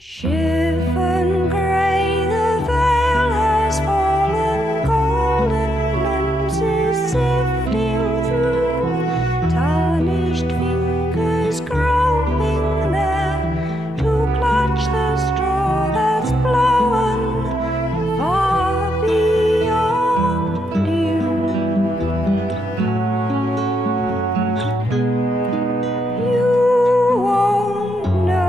Shivan grey, the veil has fallen, golden lenses sifting through, tarnished fingers groping there to clutch the straw that's blown far beyond you. You won't know.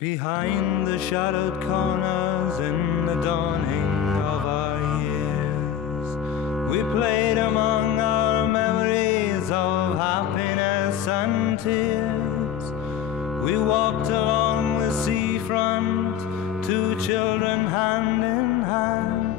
Behind the shadowed corners in the dawning of our years, we played among our memories of happiness and tears. We walked along the seafront, two children hand in hand.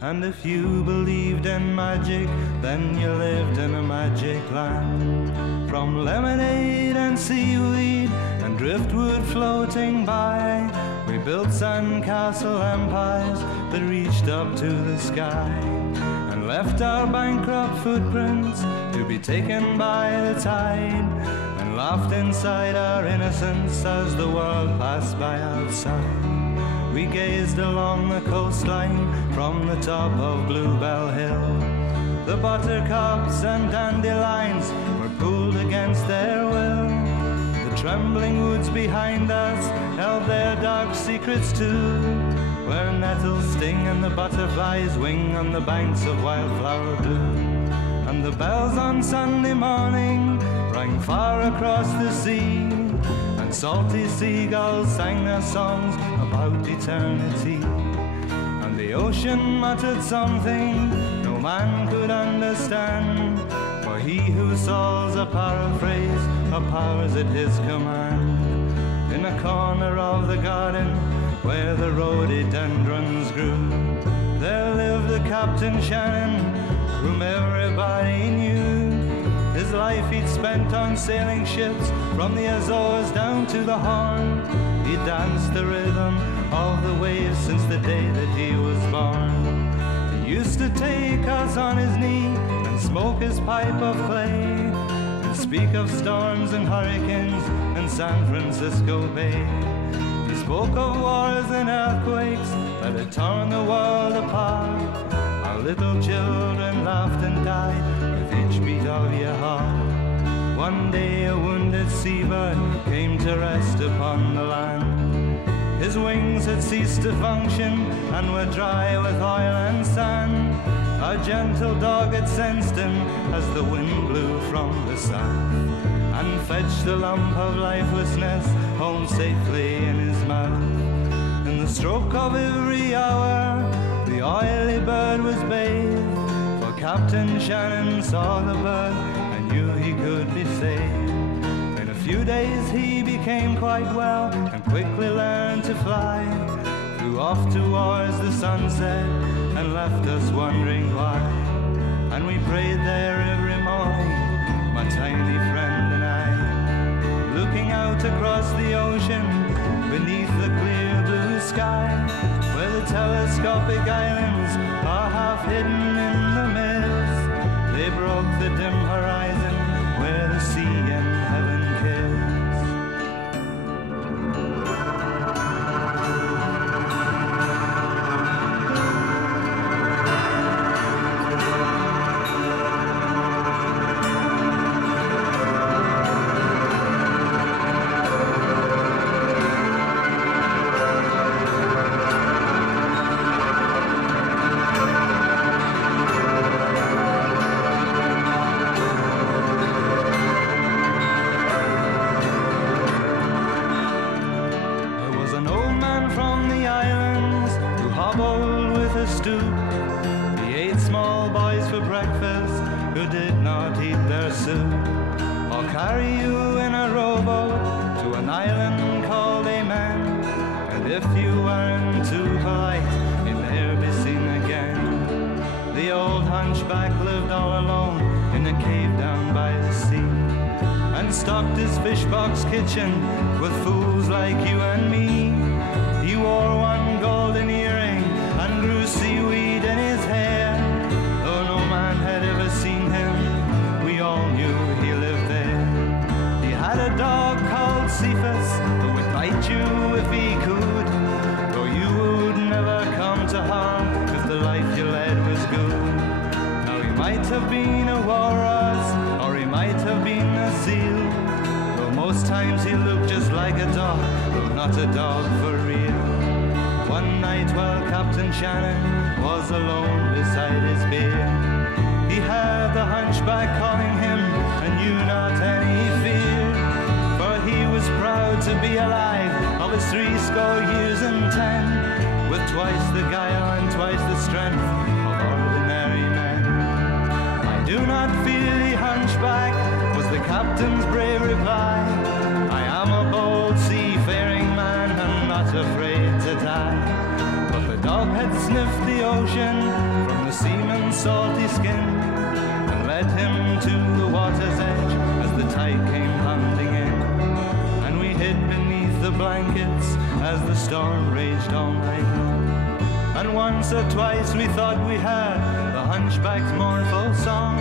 And if you believed in magic, then you lived in a magic land. From lemonade and seaweed and driftwood floating by, we built sandcastle empires that reached up to the sky, and left our bankrupt footprints to be taken by the tide, and laughed inside our innocence as the world passed by outside. We gazed along the coastline from the top of Bluebell Hill. The buttercups and dandelions were pulled against their will. The trembling woods behind us held their dark secrets too, where nettles sting and the butterflies wing on the banks of wildflower blue. And the bells on Sunday morning rang far across the sea, and salty seagulls sang their songs about eternity. And the ocean muttered something no man could understand, for he who solves a paraphrase powers at his command. In a corner of the garden where the rhododendrons grew, there lived a Captain Shannon whom everybody knew. His life he'd spent on sailing ships from the Azores down to the Horn. He danced the rhythm of the waves since the day that he was born. He used to take us on his knee and smoke his pipe of clay, and speak of storms and hurricanes and San Francisco Bay. He spoke of wars and earthquakes that had torn the world apart. Our little children laughed and died with each beat of your heart. One day a wounded seabird came to rest upon the land. His wings had ceased to function and were dry with oil and sand. Our gentle dog had sensed him as the wind blew from the south, and fetched a lump of lifelessness home safely in his mouth. In the stroke of every hour the oily bird was bathed, for Captain Shannon saw the bird and knew he could be saved. In a few days he became quite well and quickly learned to fly, flew off towards the sunset and left us wondering why. And we prayed there every morning, my tiny friend and I, looking out across the ocean beneath the clear blue sky, where the telescopic islands are half hidden in the mist. They broke the dim horizon where the sea and heaven kiss. Hunchback lived all alone in a cave down by the sea, and stocked his fish box kitchen with fools like you and me. He wore one golden earring and grew seaweed in his hair. Though no man had ever seen him, we all knew he lived there. He had a dog called Cephas who would bite you if he could, though you would never come to harm if the life you led was good. Might have been a walrus, or he might have been a seal, though most times he looked just like a dog, though not a dog for real. One night while Captain Shannon was alone beside his beer, he heard the hunchback calling him and knew not any fear, for he was proud to be alive of his 70 with twice the guile and twice the strength of ordinary men. I do not fear the hunchback, was the captain's brave reply. I am a bold seafaring man and not afraid to die. But the dog had sniffed the ocean from the seaman's salty skin and led him to the water's edge as the tide came pounding in. And we hid beneath the blankets as the storm raged all night long. And once or twice we thought we heard the hunchback's mournful song,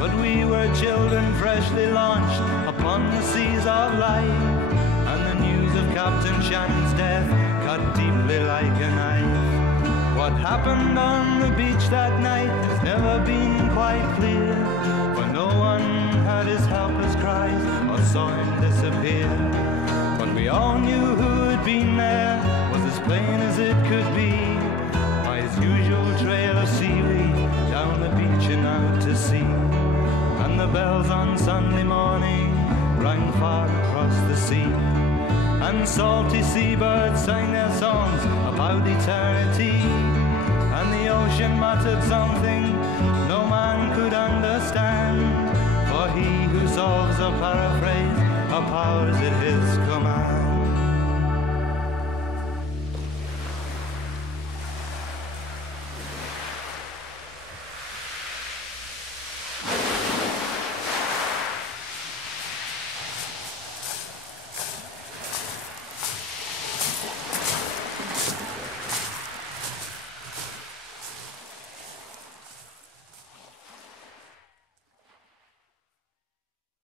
but we were children freshly launched upon the seas of life, and the news of Captain Shannon's death cut deeply like a knife. What happened on the beach that night has never been quite clear, for no one heard his helpless cries or saw him disappear. But we all knew who had been there was as plain as it could be, by his usual trail of seaweed down the beach and out to sea. And the bells on Sunday morning rang far across the sea, and salty seabirds sang their songs about eternity, and the ocean muttered something no man could understand, for he who solves or paraphrase or powers it his